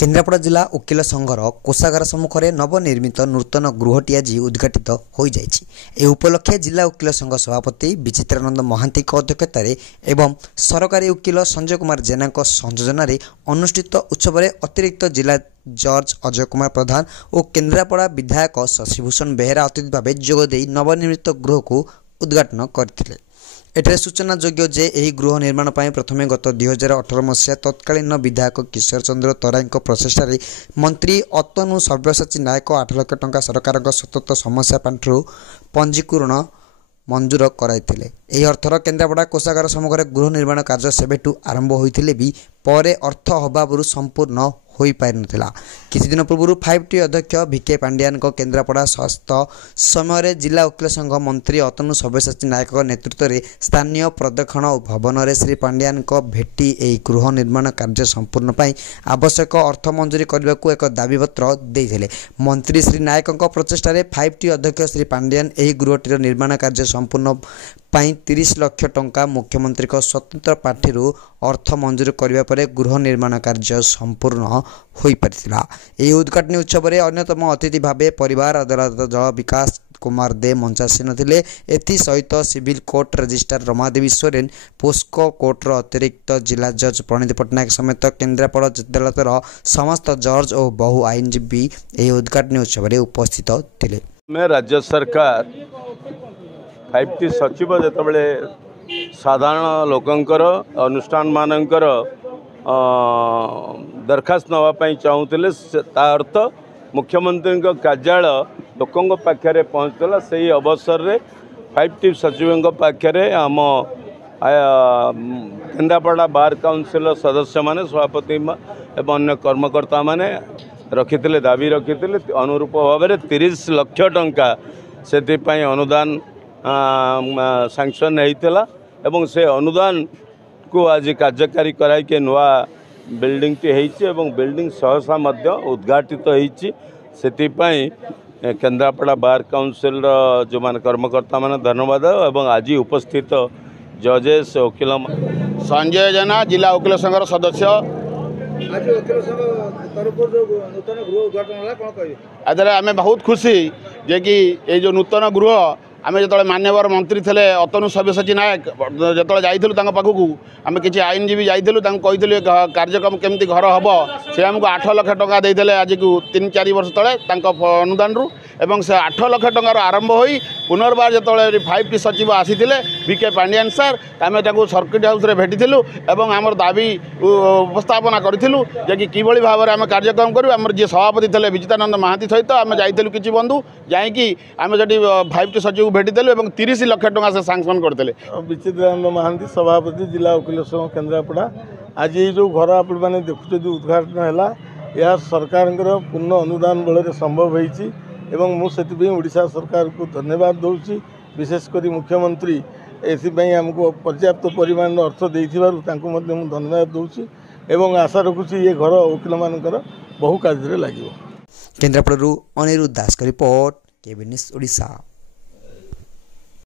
केन्द्रापड़ा जिला वकिल संघर कोषागार सम्मुखें नवनिर्मित नूतन गृहटी आज उद्घाटित हो जाए। उपलक्षे जिला वकिल संघ सभापति विचित्रानंद महांती अध्यक्षतार एवं सरकारी वकिल संजय कुमार जेना संयोजन अनुष्ठित उत्सव में अतिरिक्त जिला जज अजय कुमार प्रधान और केन्द्रापड़ा विधायक शशिभूषण बेहेरा अतिथि भाव जोगदे नवनिर्मित गृह को उद्घाटन करते। एठारे सूचना योग्य जे यह गृह निर्माण पर प्रथमे गत 2018 मसीहा तत्कालीन विधायक किशोर चंद्र तराई प्रचेषार मंत्री अतनु सव्यसाची नायक 8 लाख टंका सरकार सतत समस्या पांठु पंजीकरण मंजूर कराइथिले। एही अर्थर केन्द्रापड़ा कोषागार सम्मुखें गृह निर्माण कार्य सेबेठू आरंभ होइथिले भी परे अर्थ अभाव संपूर्ण हो पारि नथिला। किछि दिन पूर्व 5T अध्यक्ष भिके पांडियान केन्द्रापड़ा स्वास्थ समय जिला वकिल संघ मंत्री अतनु सव्यसाची नायक नेतृत्व में स्थानीय प्रदक्षिण भवन में श्री पांडियान भेटी एक गृह निर्माण कार्य संपूर्ण पाई आवश्यक अर्थ मंजूरी करने को एक दाबीपत्र देइथिले। मंत्री श्री नायक प्रचेषार 5T अध्यक्ष श्री पांडियान यह गृहटीर निर्माण कार्य संपूर्ण पाई 30 लाख टंका मुख्यमंत्री स्वतंत्र पार्टी अर्थ मंजूर करने पर गृह निर्माण कार्य संपूर्ण हो पारिथिला। यह उद्घाटन उत्सव में अन्यतम अतिथि भावे परिवार अदालत जल विकास कुमार दे मंचासीन थे। एसहित civil court registrar Ramadevi Soren, POCSO कोर्टर अतिरिक्त जिला जज प्रणीत पट्टनायक समेत केन्द्रापड़ा अदालतर समस्त जज और बहु आईनजीवी यह उद्घाटन उत्सव में उपस्थित थे। मैं राज्य सरकार 5T सचिव जिते साधारण लोकंकर अनुष्ठान मानकर दरखास्त नापी चाहूले अर्थ मुख्यमंत्री कार्यालय लोकों पाखे पहुँचला। से अवसर में 5T सचिव पाखे आम केन्द्रापड़ा बार काउंसिल सदस्य माने सभापति एवं अन्य कर्मकर्ता माने रखिथिले दाबी रखिथिले अनुरूप भाव में 30 लाख टंका से अनुदान सैंक्शन होता एवं से अनुदान को आज कार्यकारी कराई नुआ बिल्डिंग टी बिल्डिंग सहसा उद्घाटित होती से केन्द्रापड़ा बार काउंसिल जो मान कर्मकर्ता मान धन्यवाद एवं आज उपस्थित जजेस वकिल संजय जेना जिला वकिल संघर सदस्य आम बहुत खुशी जे कि ये जो नूतन गृह आम जो मान्यवर मंत्री थे अतनु सव्यसाची नायक जो जाइलु पाखक आम किसी आईनजीवी जाइलु कही कार्यक्रम केमती घर हम से आमको 8 लाख टंका देते आज को 3-4 वर्ष तले अनुदान रु एवं से 8 लाख टंकार आरंभ हो पुनर्बार जो 5T सचिव आसी भिके पांडियान सार आम सर्किट हाउस रे भेटिलु एवं आमर दाबी उपस्थापना करूँ जे कि भाव में आम कार्यक्रम करूँ आमर जी सभापति थे विचित्रानंद महांती सहित आम जाइलु किसी बंधु जाकि आम जो 5T सचिव भेटिलु और 30 लाख टंका से सांक्शन करते। विचित्रानंद महांती सभापति जिला वकिल संघ केन्द्रापड़ा आज ये जो घर आप देखुं उद्घाटन है यह सरकार पूर्ण अनुदान बल संभव होती मुझे ओडिशा सरकार को धन्यवाद दूसरी विशेषकर मुख्यमंत्री एपाई आमको पर्याप्त परिमाण अर्थ देथिबारु तांको मध्य मु धन्यवाद दूसरी एवं आशा रखुची ये घर वकिल मानकर बहु कार्य लगे। केन्द्रापड़ारू अनिरुद्ध दास का रिपोर्ट केबी न्यूज ओडिशा।